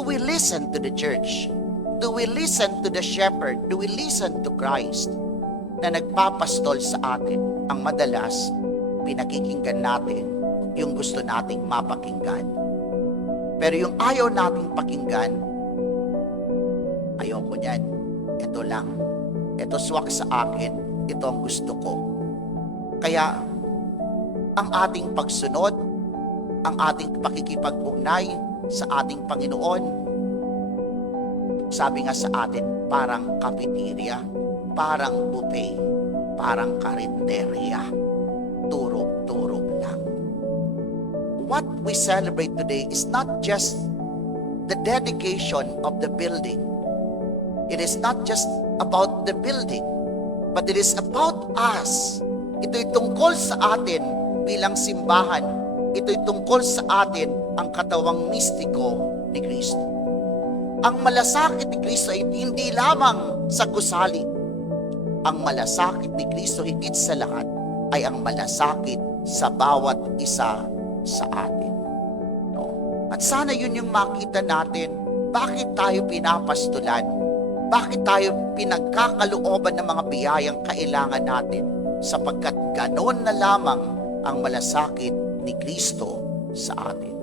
do we listen to the church? Do we listen to the shepherd? Do we listen to Christ na nagpapastol sa atin? Ang madalas, pinakikinggan natin yung gusto nating mapakinggan. Pero yung ayaw nating pakinggan, ayaw ko niyan. Ito lang. Ito swak sa akin. Ito ang gusto ko. Kaya, ang ating pagsunod, ang ating pakikipag-ugnay sa ating Panginoon, sabi nga sa atin, parang cafeteria, parang buffet, parang karinderya. Turog-turog lang. What we celebrate today is not just the dedication of the building. It is not just about the building, but it is about us. Ito'y tungkol sa atin bilang simbahan. Ito'y tungkol sa atin ang katawang mistiko ni Kristo. Ang malasakit ni Kristo ay hindi lamang sa gusali. Ang malasakit ni Kristo higit sa lahat ay ang malasakit sa bawat isa sa atin. No? At sana yun yung makita natin, bakit tayo pinapastulan? Bakit tayo pinagkakalooban ng mga biyayang kailangan natin? Sapagkat ganon na lamang ang malasakit ni Kristo sa atin.